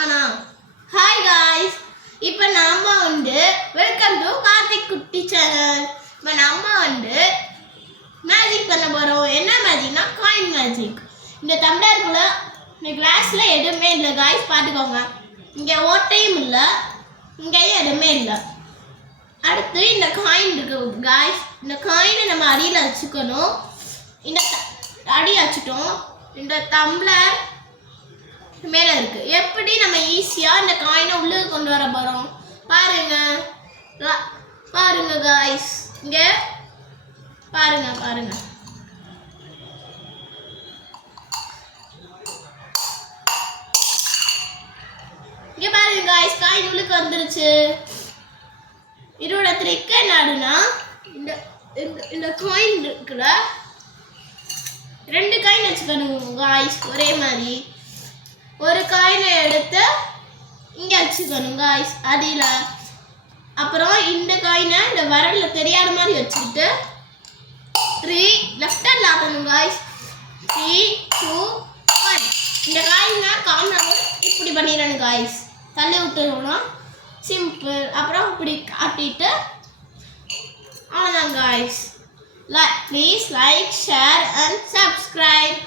ஆனா hi guys, இப்போ நம்ம வெல்கம் டு கார்த்திக் குட்டி சேனல். இப்போ நம்ம மேஜிக் பண்ண போகிறோம். என்ன மேஜிக்னா காயின் மேஜிக். இந்த டம்ளருக்குள்ள இந்த கிளாஸ்ல எதுவுமே இல்லை காய்ஸ், பார்த்துக்கோங்க. இங்கே ஓட்டையும் இல்லை, இங்கேயும் எதுவுமே இல்லை. அடுத்து இந்த காயின் இருக்கு காய்ஸ், இந்த காயினை நம்ம அடியில் வச்சுக்கணும். இந்த அடி வச்சுட்டோம். இந்த டம்ளர் மேலே இருக்கு. எப்படி நம்ம ஈஸியாக இந்த காயினை உள்ளே கொண்டு வர போகிறோம் பாருங்க. பாருங்க காய்ஸ், இங்கே பாருங்க பாருங்க. இங்கே பாருங்க காய்ஸ், காயின் உள்ளுக்கு வந்துருச்சு. இதோட ட்ரிக் என்னதுன்னா, இந்த இந்த காயின் இருக்குல்ல, 2 காயின் வச்சுக்கணும் காய்ஸ் ஒரே மாதிரி. ஒரு காயினை எடுத்து இங்கே வச்சுக்கணும் காய்ஸ் அடியில். அப்புறம் இந்த காயினை இந்த வரலில் தெரியாத மாதிரி வச்சுக்கிட்டு 3 லெஃப்ட் ஹேண்டில் ஆட்டணும் காய்ஸ். 3 2 1. இந்த காயினை காமில் இப்படி பண்ணிடணும் காய்ஸ். தள்ளி விட்டுருவோம்னா சிம்பிள். அப்புறம் இப்படி காட்டிட்டு அவ்வளோதான் guys. Please like, share and subscribe.